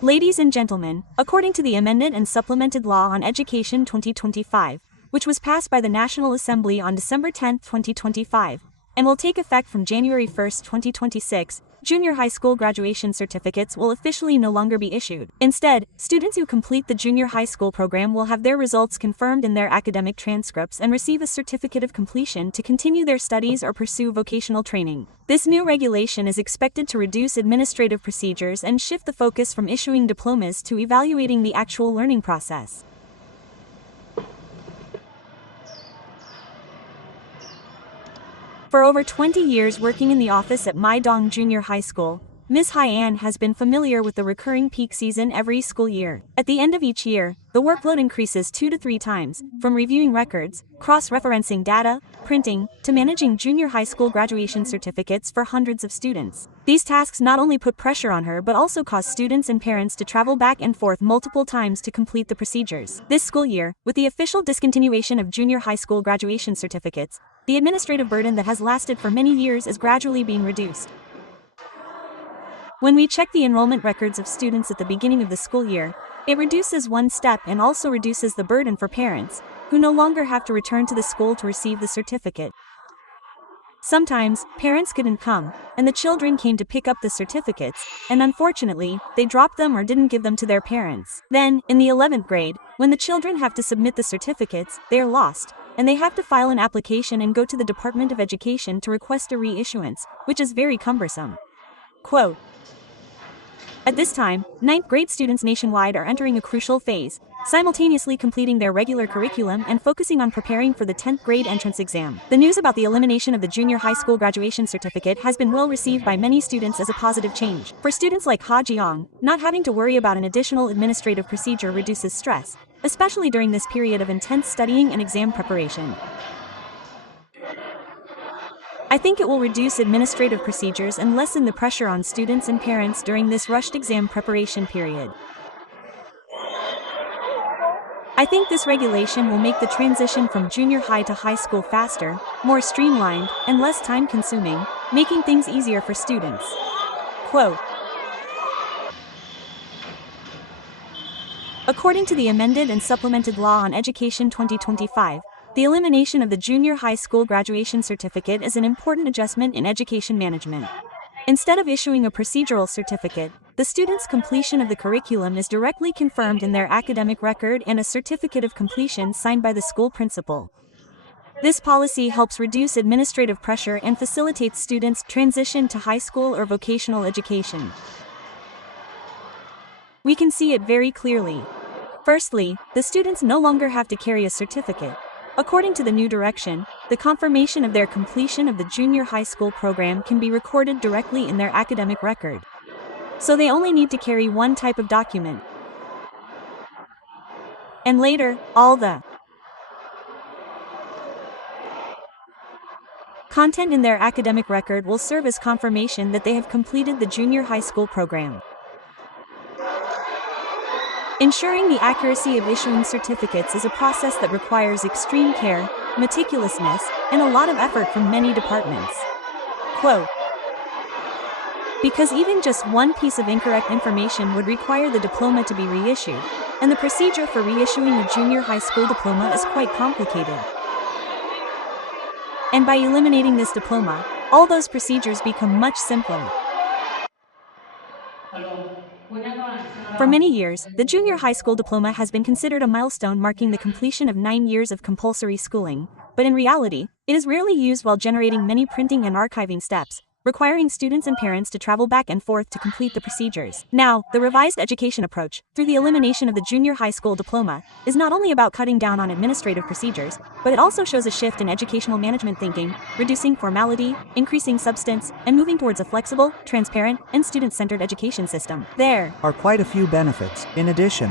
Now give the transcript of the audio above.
Ladies and gentlemen, according to the amended and supplemented Law on Education 2025, which was passed by the National Assembly on December 10, 2025, and will take effect from January 1, 2026, junior high school graduation certificates will officially no longer be issued. Instead, students who complete the junior high school program will have their results confirmed in their academic transcripts and receive a certificate of completion to continue their studies or pursue vocational training. This new regulation is expected to reduce administrative procedures and shift the focus from issuing diplomas to evaluating the actual learning process. For over 20 years working in the office at Maidong Junior High School, Ms. Hyan has been familiar with the recurring peak season every school year. At the end of each year, the workload increases 2 to 3 times, from reviewing records, cross-referencing data, printing, to managing junior high school graduation certificates for hundreds of students. These tasks not only put pressure on her but also cause students and parents to travel back and forth multiple times to complete the procedures. This school year, with the official discontinuation of junior high school graduation certificates, the administrative burden that has lasted for many years is gradually being reduced. When we check the enrollment records of students at the beginning of the school year, it reduces one step and also reduces the burden for parents, who no longer have to return to the school to receive the certificate. Sometimes, parents couldn't come, and the children came to pick up the certificates, and unfortunately, they dropped them or didn't give them to their parents. Then, in the 11th grade, when the children have to submit the certificates, they are lost, and they have to file an application and go to the Department of Education to request a reissuance, which is very cumbersome. Quote, "At this time, 9th grade students nationwide are entering a crucial phase, simultaneously completing their regular curriculum and focusing on preparing for the 10th grade entrance exam. The news about the elimination of the junior high school graduation certificate has been well received by many students as a positive change. For students like Ha Jiong, not having to worry about an additional administrative procedure reduces stress, especially during this period of intense studying and exam preparation. I think it will reduce administrative procedures and lessen the pressure on students and parents during this rushed exam preparation period. I think this regulation will make the transition from junior high to high school faster, more streamlined, and less time-consuming, making things easier for students." Quote, according to the amended and supplemented Law on Education 2025, the elimination of the junior high school graduation certificate is an important adjustment in education management. Instead of issuing a procedural certificate, the student's completion of the curriculum is directly confirmed in their academic record and a certificate of completion signed by the school principal. This policy helps reduce administrative pressure and facilitates students' transition to high school or vocational education. We can see it very clearly. Firstly, the students no longer have to carry a certificate. According to the new direction, the confirmation of their completion of the junior high school program can be recorded directly in their academic record. So they only need to carry one type of document. And later, all the content in their academic record will serve as confirmation that they have completed the junior high school program. Ensuring the accuracy of issuing certificates is a process that requires extreme care, meticulousness, and a lot of effort from many departments. Quote, because even just one piece of incorrect information would require the diploma to be reissued, and the procedure for reissuing a junior high school diploma is quite complicated. And by eliminating this diploma, all those procedures become much simpler. For many years, the junior high school diploma has been considered a milestone marking the completion of 9 years of compulsory schooling, but in reality, it is rarely used while generating many printing and archiving steps, requiring students and parents to travel back and forth to complete the procedures. Now, the revised education approach, through the elimination of the junior high school diploma, is not only about cutting down on administrative procedures, but it also shows a shift in educational management thinking, reducing formality, increasing substance, and moving towards a flexible, transparent, and student-centered education system. There are quite a few benefits. In addition,